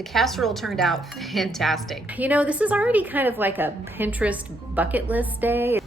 The casserole turned out fantastic. You know, this is already kind of like a Pinterest bucket list day.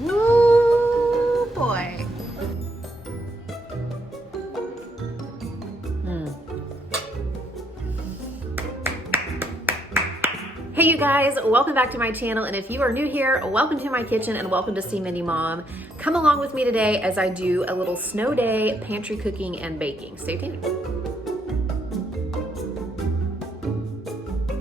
Woo, boy. Hey you guys, welcome back to my channel, and if you are new here, welcome to my kitchen and welcome to Seemindymom. Come along with me today as I do a little snow day pantry cooking and baking. Stay tuned.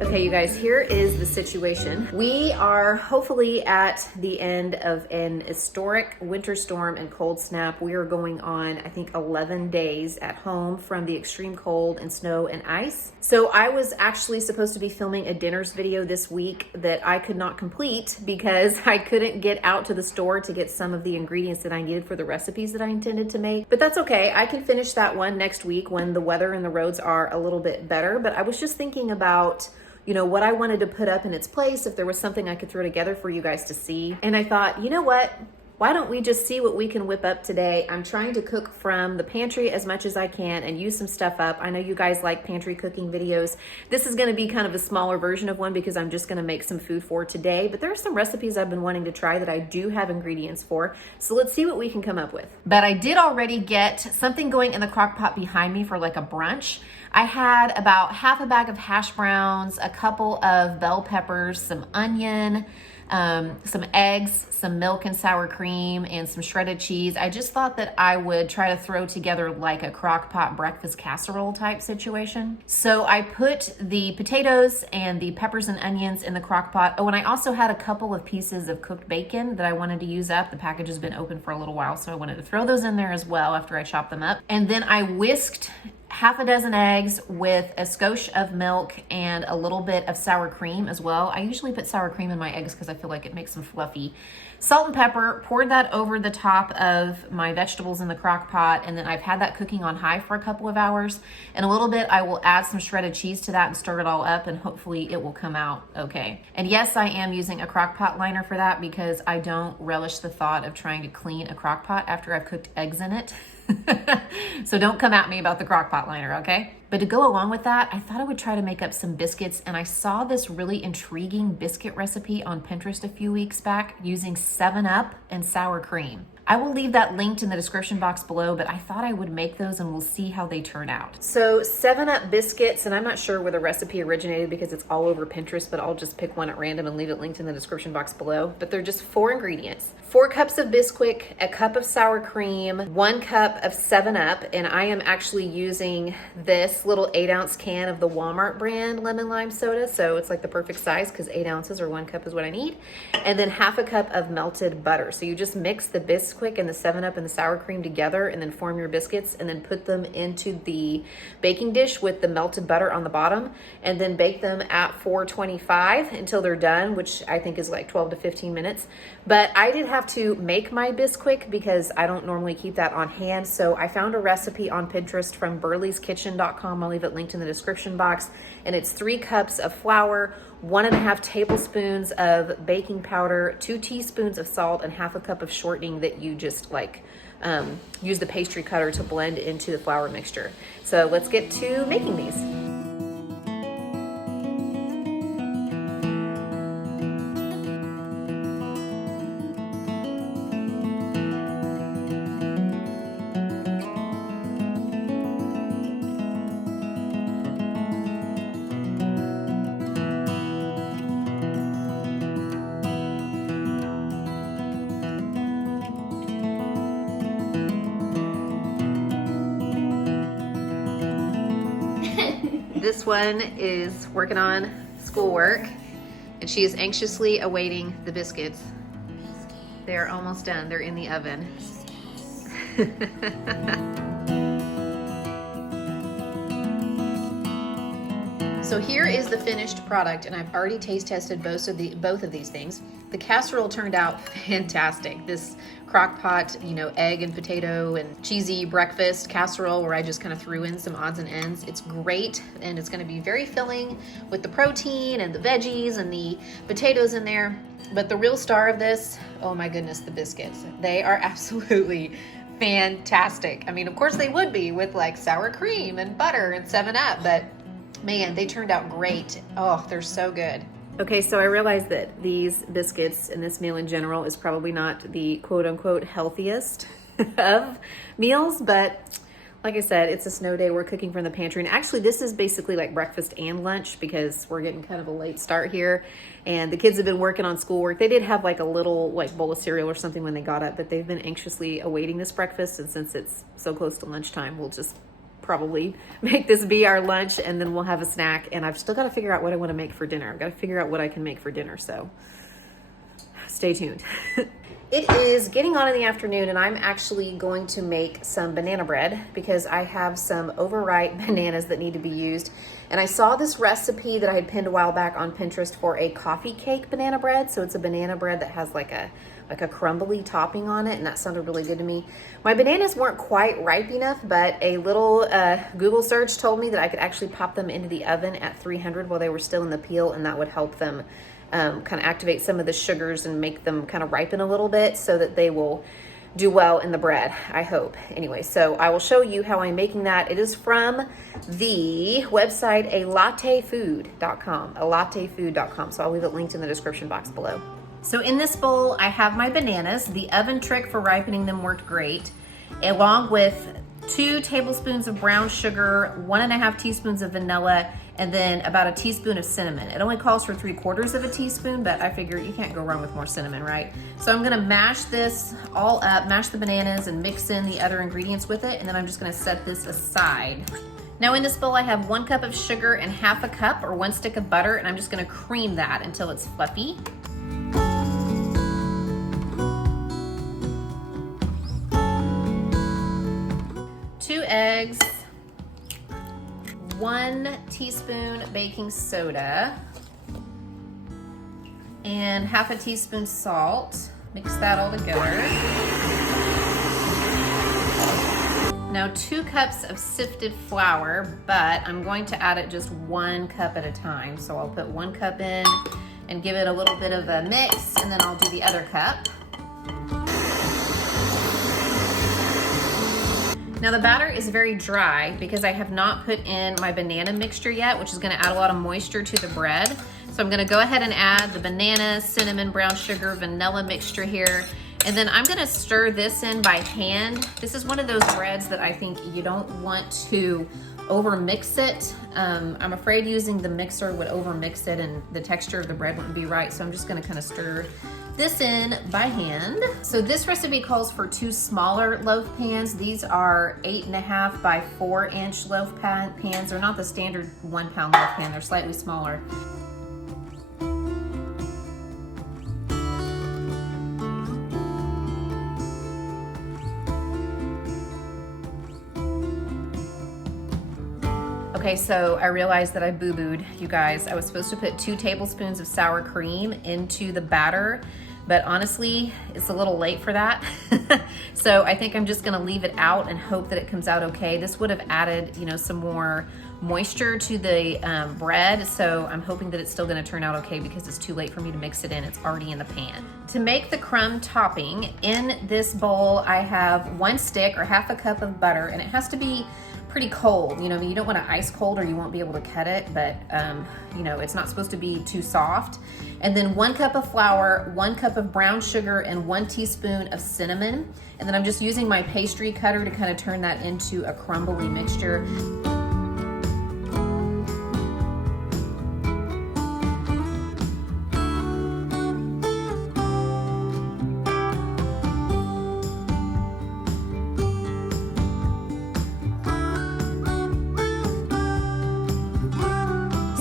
Okay, you guys, here is the situation. We are hopefully at the end of an historic winter storm and cold snap. We are going on, I think, 11 days at home from the extreme cold and snow and ice. So I was actually supposed to be filming a dinners video this week that I could not complete because I couldn't get out to the store to get some of the ingredients that I needed for the recipes that I intended to make. But that's okay. I can finish that one next week when the weather and the roads are a little bit better. But I was just thinking about, you know, what I wanted to put up in its place, if there was something I could throw together for you guys to see. And I thought, you know what? Why don't we just see what we can whip up today? I'm trying to cook from the pantry as much as I can and use some stuff up. I know you guys like pantry cooking videos. This is gonna be kind of a smaller version of one because I'm just gonna make some food for today, but there are some recipes I've been wanting to try that I do have ingredients for. So let's see what we can come up with. But I did already get something going in the crock pot behind me for like a brunch. I had about half a bag of hash browns, a couple of bell peppers, some onion, some eggs, some milk and sour cream, and some shredded cheese. I just thought that I would try to throw together like a crock pot breakfast casserole type situation. So I put the potatoes and the peppers and onions in the crock pot. Oh, and I also had a couple of pieces of cooked bacon that I wanted to use up. The package has been open for a little while, so I wanted to throw those in there as well after I chopped them up. And then I whisked half a dozen eggs with a skosh of milk and a little bit of sour cream as well. I usually put sour cream in my eggs because I feel like it makes them fluffy. Salt and pepper, poured that over the top of my vegetables in the crock pot, and then I've had that cooking on high for a couple of hours. In a little bit, I will add some shredded cheese to that and stir it all up, and hopefully it will come out okay. And yes, I am using a crock pot liner for that because I don't relish the thought of trying to clean a crock pot after I've cooked eggs in it. So don't come at me about the crock pot liner, okay? But to go along with that, I thought I would try to make up some biscuits, and I saw this really intriguing biscuit recipe on Pinterest a few weeks back using 7-Up and sour cream. I will leave that linked in the description box below, but I thought I would make those and we'll see how they turn out. So 7-Up biscuits, and I'm not sure where the recipe originated because it's all over Pinterest, but I'll just pick one at random and leave it linked in the description box below. But they're just 4 ingredients. 4 cups of Bisquick, a cup of sour cream, 1 cup of 7-Up, and I am actually using this little 8-ounce can of the Walmart brand lemon lime soda, so it's like the perfect size because 8 ounces or 1 cup is what I need. And then half a cup of melted butter. So you just mix the Bisquick and the 7-Up and the sour cream together and then form your biscuits and then put them into the baking dish with the melted butter on the bottom and then bake them at 425 until they're done, which I think is like 12 to 15 minutes. But I did have to make my Bisquick because I don't normally keep that on hand. So I found a recipe on Pinterest from burleyskitchen.com. I'll leave it linked in the description box. And it's 3 cups of flour, 1.5 tablespoons of baking powder, 2 teaspoons of salt, and half a cup of shortening that you just like use the pastry cutter to blend into the flour mixture. So let's get to making these. This one is working on schoolwork, and she is anxiously awaiting the biscuits. They are almost done. They're in the oven. So here is the finished product, and I've already taste tested both of these things. The casserole turned out fantastic. This crock pot, you know, egg and potato and cheesy breakfast casserole where I just kind of threw in some odds and ends. It's great, and it's going to be very filling with the protein and the veggies and the potatoes in there. But the real star of this, oh my goodness, the biscuits. They are absolutely fantastic. I mean, of course they would be with like sour cream and butter and 7-Up, but man, they turned out great. Oh, they're so good. Okay, so I realized that these biscuits and this meal in general is probably not the quote unquote healthiest of meals, but like I said, it's a snow day. We're cooking from the pantry. And actually, this is basically like breakfast and lunch because we're getting kind of a late start here. And the kids have been working on schoolwork. They did have like a little like bowl of cereal or something when they got up, but they've been anxiously awaiting this breakfast. And since it's so close to lunchtime, we'll just probably make this be our lunch and then we'll have a snack. And I've still got to figure out what I want to make for dinner. I've got to figure out what I can make for dinner. So stay tuned. It is getting on in the afternoon and I'm actually going to make some banana bread because I have some overripe bananas that need to be used. And I saw this recipe that I had pinned a while back on Pinterest for a coffee cake banana bread. So it's a banana bread that has like a crumbly topping on it, and that sounded really good to me. My bananas weren't quite ripe enough, but a little Google search told me that I could actually pop them into the oven at 300 while they were still in the peel, and that would help them kind of activate some of the sugars and make them kind of ripen a little bit so that they will do well in the bread, I hope. Anyway, so I will show you how I'm making that. It is from the website alatefood.com, so I'll leave it linked in the description box below. So in this bowl, I have my bananas. The oven trick for ripening them worked great, along with 2 tablespoons of brown sugar, 1.5 teaspoons of vanilla, and then about a teaspoon of cinnamon. It only calls for 3/4 of a teaspoon, but I figure you can't go wrong with more cinnamon, right? So I'm gonna mash this all up, mash the bananas and mix in the other ingredients with it, and then I'm just gonna set this aside. Now in this bowl, I have 1 cup of sugar and 1/2 cup or 1 stick of butter, and I'm just gonna cream that until it's fluffy. 2 eggs, 1 teaspoon baking soda, and 1/2 teaspoon salt. Mix that all together. Now 2 cups of sifted flour, but I'm going to add it just 1 cup at a time. So I'll put 1 cup in and give it a little bit of a mix, and then I'll do the other cup. Now the batter is very dry because I have not put in my banana mixture yet, which is gonna add a lot of moisture to the bread. So I'm gonna go ahead and add the banana, cinnamon, brown sugar, vanilla mixture here. And then I'm gonna stir this in by hand. This is one of those breads that I think you don't want to over mix it. I'm afraid using the mixer would over mix it and the texture of the bread wouldn't be right. So I'm just gonna kind of stir this in by hand. So this recipe calls for 2 smaller loaf pans. These are 8.5 by 4-inch loaf pans. They're not the standard 1-pound loaf pan, they're slightly smaller. Okay, so I realized that I boo-booed, you guys. I was supposed to put 2 tablespoons of sour cream into the batter, but honestly, it's a little late for that. So I think I'm just gonna leave it out and hope that it comes out okay. This would have added, you know, some more moisture to the bread, so I'm hoping that it's still gonna turn out okay because it's too late for me to mix it in. It's already in the pan. To make the crumb topping, in this bowl, I have 1 stick or 1/2 cup of butter, and it has to be pretty cold. You know, you don't want it ice cold or you won't be able to cut it, but you know, it's not supposed to be too soft. And then 1 cup of flour, 1 cup of brown sugar, and 1 teaspoon of cinnamon. And then I'm just using my pastry cutter to kind of turn that into a crumbly mixture.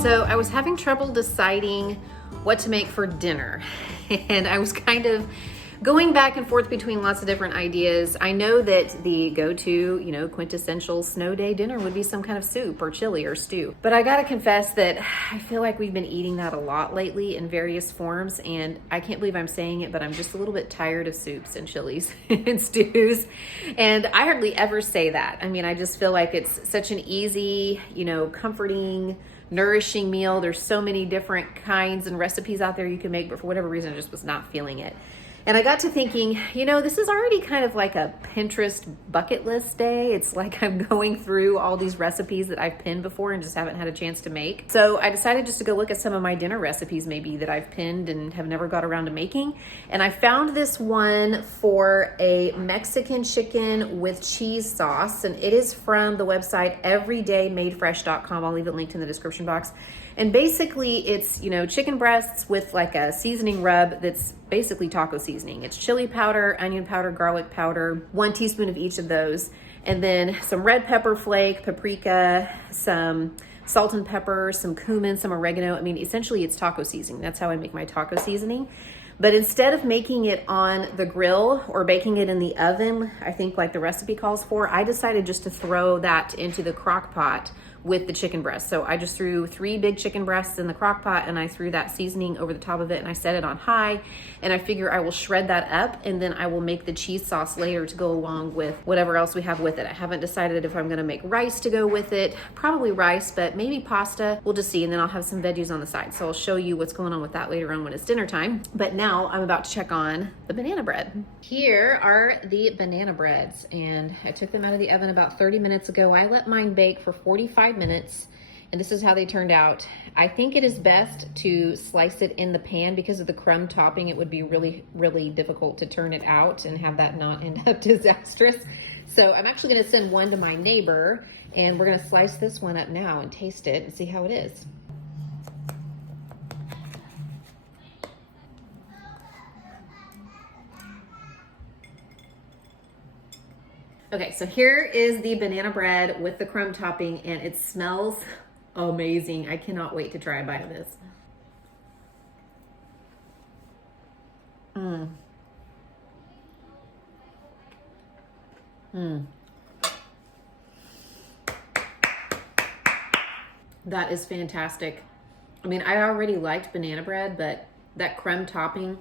So I was having trouble deciding what to make for dinner, and I was kind of going back and forth between lots of different ideas. I know that the go-to, you know, quintessential snow day dinner would be some kind of soup or chili or stew. But I gotta confess that I feel like we've been eating that a lot lately in various forms, and I can't believe I'm saying it, but I'm just a little bit tired of soups and chilies and stews. And I hardly ever say that. I mean, I just feel like it's such an easy, you know, comforting, nourishing meal. There's so many different kinds and recipes out there you can make, but for whatever reason, I just was not feeling it. And I got to thinking, you know, this is already kind of like a Pinterest bucket list day. It's like I'm going through all these recipes that I've pinned before and just haven't had a chance to make. So I decided just to go look at some of my dinner recipes maybe that I've pinned and have never got around to making. And I found this one for a Mexican chicken with cheese sauce. And it is from the website everydaymadefresh.com. I'll leave it linked in the description box. And basically it's, you know, chicken breasts with like a seasoning rub that's basically taco seasoning. It's chili powder, onion powder, garlic powder, 1 teaspoon of each of those. And then some red pepper flake, paprika, some salt and pepper, some cumin, some oregano. I mean, essentially it's taco seasoning. That's how I make my taco seasoning. But instead of making it on the grill or baking it in the oven, I think like the recipe calls for, I decided just to throw that into the crock pot with the chicken breast. So I just threw 3 big chicken breasts in the crock pot and I threw that seasoning over the top of it and I set it on high, and I figure I will shred that up and then I will make the cheese sauce later to go along with whatever else we have with it. I haven't decided if I'm gonna make rice to go with it, probably rice, but maybe pasta, we'll just see. And then I'll have some veggies on the side. So I'll show you what's going on with that later on when it's dinner time. But now I'm about to check on the banana bread. Here are the banana breads, and I took them out of the oven about 30 minutes ago. I let mine bake for 45 minutes, and this is how they turned out. I think it is best to slice it in the pan because of the crumb topping. It would be really, really difficult to turn it out and have that not end up disastrous. So I'm actually gonna send one to my neighbor, and we're gonna slice this one up now and taste it and see how it is. Okay, so here is the banana bread with the crumb topping, and it smells amazing. I cannot wait to try a bite of this. That is fantastic. I mean, I already liked banana bread, but that crumb topping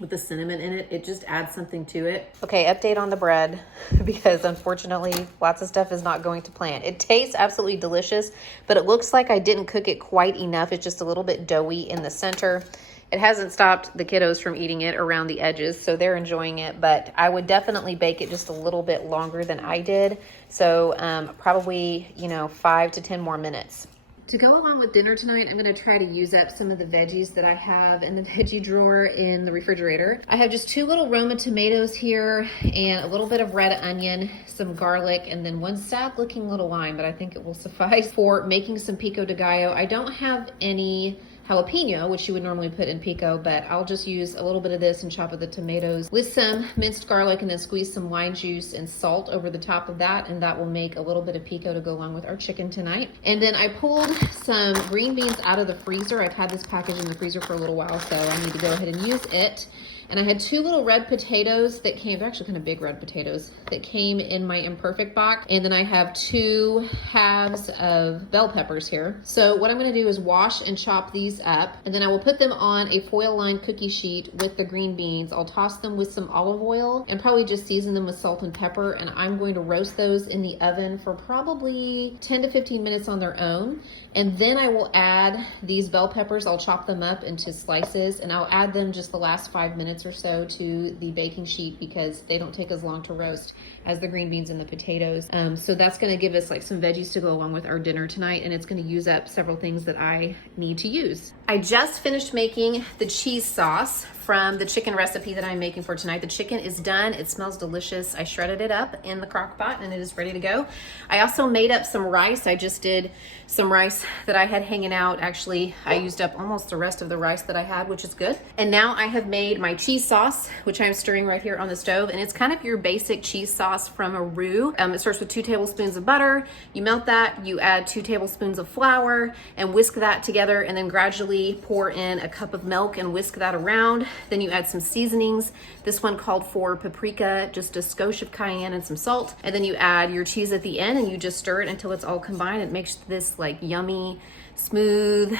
with the cinnamon in it, it just adds something to it. Okay, update on the bread, because unfortunately lots of stuff is not going to plan. It tastes absolutely delicious, but it looks like I didn't cook it quite enough. It's just a little bit doughy in the center. It hasn't stopped the kiddos from eating it around the edges, so they're enjoying it, but I would definitely bake it just a little bit longer than I did. So probably, you know, 5 to 10 more minutes. To go along with dinner tonight, I'm gonna try to use up some of the veggies that I have in the veggie drawer in the refrigerator. I have just 2 little Roma tomatoes here and a little bit of red onion, some garlic, and then 1 sad looking little lime, but I think it will suffice for making some pico de gallo. I don't have any jalapeno, which you would normally put in pico, but I'll just use a little bit of this and chop up the tomatoes with some minced garlic and then squeeze some lime juice and salt over the top of that, and that will make a little bit of pico to go along with our chicken tonight. And then I pulled some green beans out of the freezer. I've had this package in the freezer for a little while, so I need to go ahead and use it. And I had 2 little red potatoes that came, they're actually kind of big red potatoes, that came in my imperfect box. And then I have 2 halves of bell peppers here. So what I'm gonna do is wash and chop these up, and then I will put them on a foil lined cookie sheet with the green beans. I'll toss them with some olive oil and probably just season them with salt and pepper. And I'm going to roast those in the oven for probably 10 to 15 minutes on their own. And then I will add these bell peppers. I'll chop them up into slices, and I'll add them just the last 5 minutes or so to the baking sheet because they don't take as long to roast as the green beans and the potatoes. So that's gonna give us like some veggies to go along with our dinner tonight, and it's gonna use up several things that I need to use. I just finished making the cheese sauce from the chicken recipe that I'm making for tonight. The chicken is done. It smells delicious. I shredded it up in the crock pot and it is ready to go. I also made up some rice. I just did some rice that I had hanging out. Actually, I used up almost the rest of the rice that I had, which is good. And now I have made my cheese sauce, which I'm stirring right here on the stove. And it's kind of your basic cheese sauce from a roux. It starts with 2 tablespoons of butter. You melt that, you add 2 tablespoons of flour and whisk that together, and then gradually pour in a cup of milk and whisk that around. Then you add some seasonings. This one called for paprika, just a skosh of cayenne and some salt. And then you add your cheese at the end and you just stir it until it's all combined. It makes this like yummy, smooth,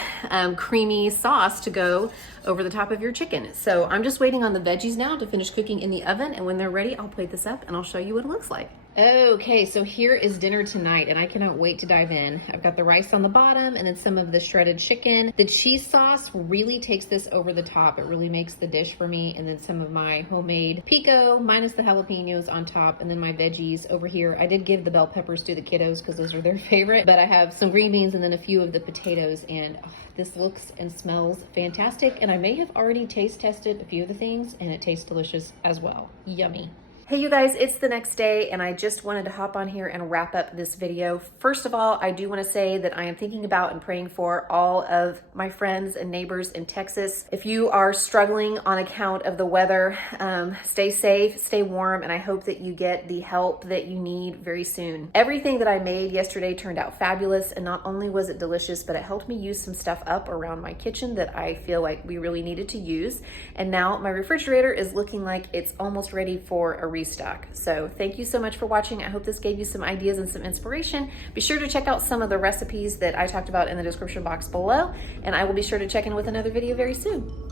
creamy sauce to go over the top of your chicken. So I'm just waiting on the veggies now to finish cooking in the oven. And when they're ready, I'll plate this up and I'll show you what it looks like. Okay, so here is dinner tonight, and I cannot wait to dive in. I've got the rice on the bottom and then some of the shredded chicken. The cheese sauce really takes this over the top. It really makes the dish for me. And then some of my homemade pico, minus the jalapenos on top, and then my veggies over here. I did give the bell peppers to the kiddos because those are their favorite, but I have some green beans and then a few of the potatoes, and this looks and smells fantastic. And I may have already taste tested a few of the things, and it tastes delicious as well. Yummy. Hey you guys, it's the next day and I just wanted to hop on here and wrap up this video. First of all, I do want to say that I am thinking about and praying for all of my friends and neighbors in Texas. If you are struggling on account of the weather, stay safe, stay warm, and I hope that you get the help that you need very soon. Everything that I made yesterday turned out fabulous, and not only was it delicious, but it helped me use some stuff up around my kitchen that I feel like we really needed to use. And now my refrigerator is looking like it's almost ready for a restock. So thank you so much for watching. I hope this gave you some ideas and some inspiration. Be sure to check out some of the recipes that I talked about in the description box below, and I will be sure to check in with another video very soon.